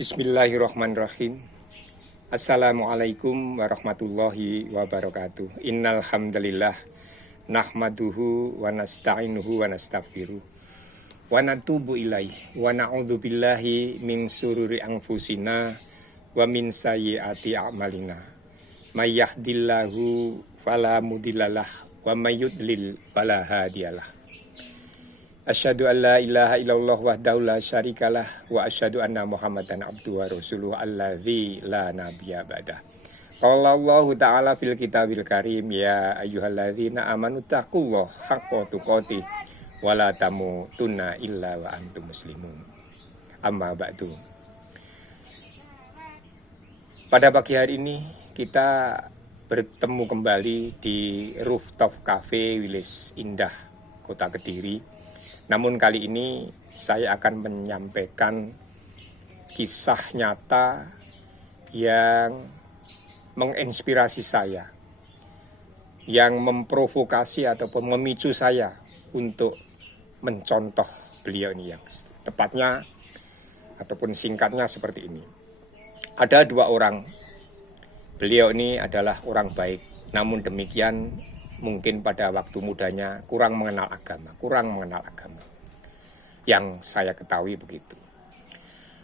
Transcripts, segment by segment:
Bismillahirrahmanirrahim. Assalamualaikum warahmatullahi wabarakatuh. Innal hamdalillah nahmaduhu wa nasta'inuhu wa nastaghfiruh wa natubu ilaih wa na'udzu billahi min sururi anfusina wa min sayyiati a'malina. May yahdillahu fala mudhillalah wa may yudlil fala hadiyalah. Asyhadu an la ilaha illallah wahdahu la syarikalah wa asyhadu anna Muhammadan abduhu wa rasuluhu alladzi la nabiyya ba'dah. Qala Allah ta'ala fil kitabil karim ya ayyuhalladzina amanu taqullaha haqqa tuqatih wa la tamutunna illa wa antum muslimun. Amma ba'du. Pada pagi hari ini kita bertemu kembali di rooftop cafe Wilis Indah, Kota Kediri. Namun kali ini saya akan menyampaikan kisah nyata yang menginspirasi saya, yang memprovokasi ataupun memicu saya untuk mencontoh beliau ini, yang tepatnya ataupun singkatnya seperti ini. Ada dua orang, beliau ini adalah orang baik, namun demikian mungkin pada waktu mudanya kurang mengenal agama. Yang saya ketahui begitu.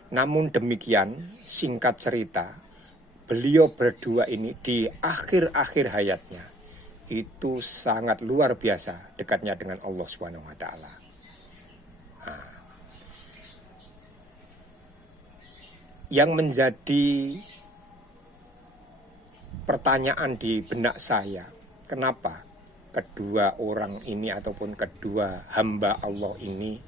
Namun demikian, singkat cerita, beliau berdua ini di akhir-akhir hayatnya itu sangat luar biasa dekatnya dengan Allah Subhanahu wa taala. Yang menjadi pertanyaan di benak saya, kenapa kedua orang ini ataupun kedua hamba Allah ini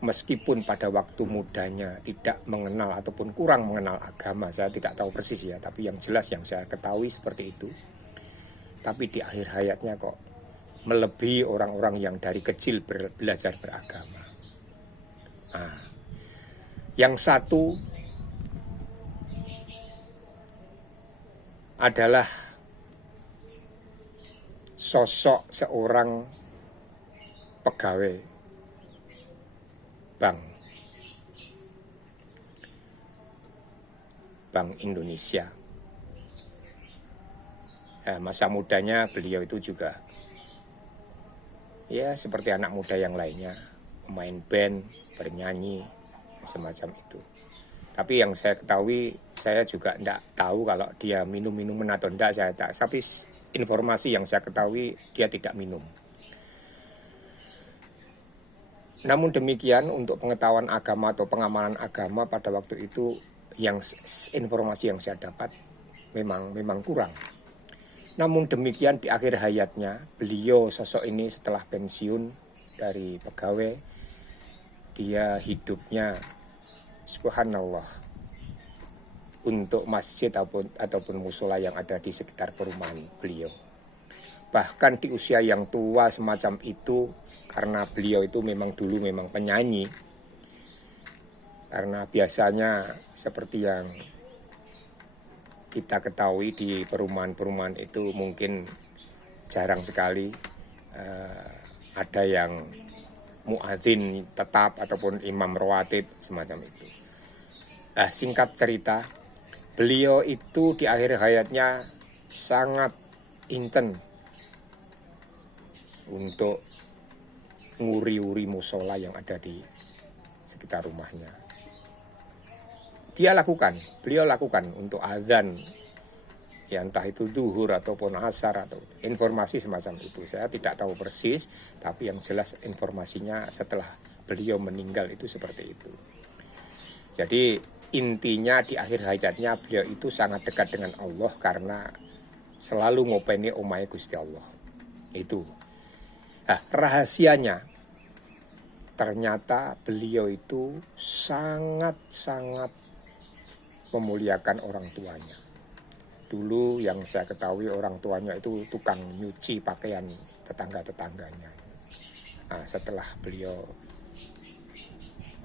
meskipun pada waktu mudanya tidak mengenal ataupun kurang mengenal agama, saya tidak tahu persis ya, tapi yang jelas yang saya ketahui seperti itu. Tapi di akhir hayatnya kok melebihi orang-orang yang dari kecil belajar beragama. Yang satu adalah sosok seorang pegawai Bank Indonesia. Masa mudanya beliau itu juga ya seperti anak muda yang lainnya, main band, bernyanyi, semacam itu. Tapi yang saya ketahui, saya juga tidak tahu kalau dia minum-minuman atau tidak, saya tak. Tapi informasi yang saya ketahui dia tidak minum. Namun demikian untuk pengetahuan agama atau pengamalan agama pada waktu itu, yang informasi yang saya dapat memang kurang. Namun demikian di akhir hayatnya beliau sosok ini setelah pensiun dari pegawai, dia hidupnya subhanallah untuk masjid ataupun musola yang ada di sekitar perumahan beliau. Bahkan di usia yang tua semacam itu, karena beliau itu memang dulu penyanyi. Karena biasanya seperti yang kita ketahui di perumahan-perumahan itu mungkin jarang sekali ada yang muadzin tetap ataupun imam rawatib semacam itu. Singkat cerita, beliau itu di akhir hayatnya sangat intens untuk nguri-uri musola yang ada di sekitar rumahnya. Beliau lakukan untuk azan, ya entah itu zuhur ataupun asar atau informasi semacam itu. Saya tidak tahu persis, tapi yang jelas informasinya setelah beliau meninggal itu seperti itu. Jadi intinya di akhir hayatnya beliau itu sangat dekat dengan Allah karena selalu ngopeni omahe Gusti Allah. Itu. Rahasianya ternyata beliau itu sangat memuliakan orang tuanya. Dulu yang saya ketahui orang tuanya itu tukang nyuci pakaian tetangga-tetangganya. Setelah beliau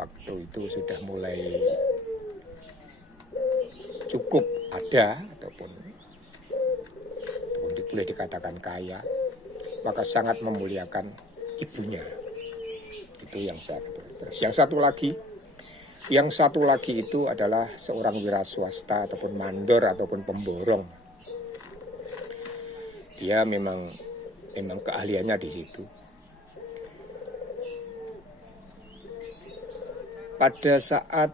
waktu itu sudah mulai cukup ada ataupun boleh dikatakan kaya, maka sangat memuliakan ibunya. Itu yang saya ketahui. Terus yang satu lagi Yang satu lagi itu adalah seorang wira swasta ataupun mandor ataupun pemborong. Dia memang keahliannya di situ. Pada saat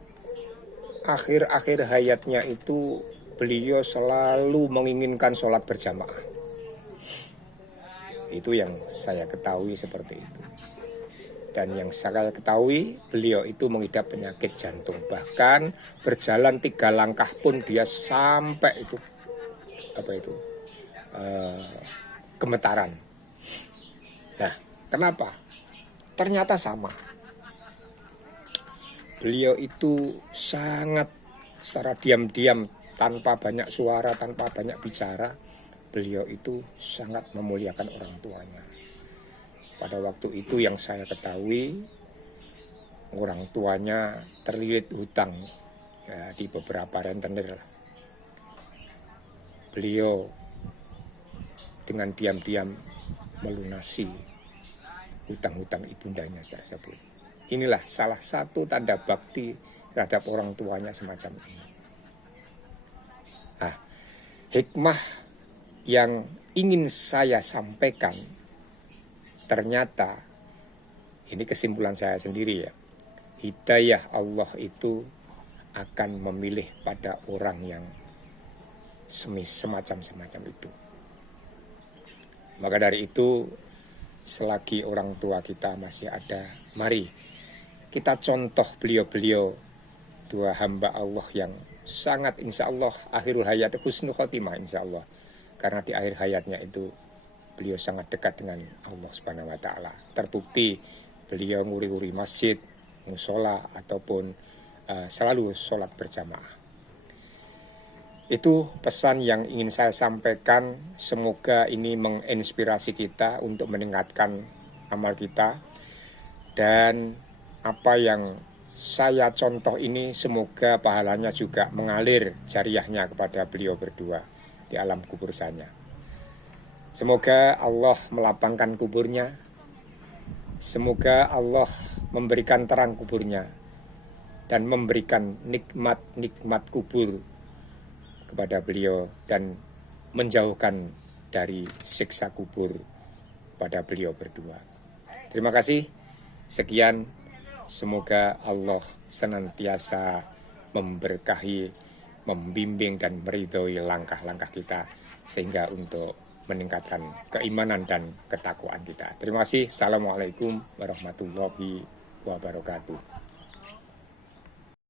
akhir-akhir hayatnya itu beliau selalu menginginkan sholat berjamaah. Itu yang saya ketahui seperti itu. Dan yang saya ketahui beliau itu mengidap penyakit jantung. Bahkan berjalan 3 langkah pun dia sampai itu gemetaran. Nah, kenapa? Ternyata sama. Beliau itu sangat secara diam-diam, tanpa banyak suara, tanpa banyak bicara, beliau itu sangat memuliakan orang tuanya. Pada waktu itu yang saya ketahui, orang tuanya terlilit hutang ya, di beberapa rentenir. Beliau dengan diam-diam melunasi hutang-hutang ibundanya tersebut. Inilah salah satu tanda bakti terhadap orang tuanya semacam ini. Nah, hikmah yang ingin saya sampaikan, ternyata ini kesimpulan saya sendiri ya. Hidayah Allah itu akan memilih pada orang yang semacam itu. Maka dari itu, selagi orang tua kita masih ada, mari kita contoh beliau-beliau, dua hamba Allah yang sangat insya Allah akhirul hayat husnul khotimah insya Allah. Karena di akhir hayatnya itu beliau sangat dekat dengan Allah Subhanahu wa Ta'ala. Terbukti beliau nguri-nguri masjid, musola ataupun selalu sholat berjamaah. Itu pesan yang ingin saya sampaikan. Semoga ini menginspirasi kita untuk meningkatkan amal kita. Dan apa yang saya contoh ini semoga pahalanya juga mengalir jariahnya kepada beliau berdua di alam kubur sana. Semoga Allah melapangkan kuburnya. Semoga Allah memberikan terang kuburnya dan memberikan nikmat-nikmat kubur kepada beliau dan menjauhkan dari siksa kubur pada beliau berdua. Terima kasih. Sekian. Semoga Allah senantiasa memberkahi, membimbing dan meridhoi langkah-langkah kita sehingga untuk meningkatkan keimanan dan ketakwaan kita. Terima kasih. Assalamualaikum warahmatullahi wabarakatuh.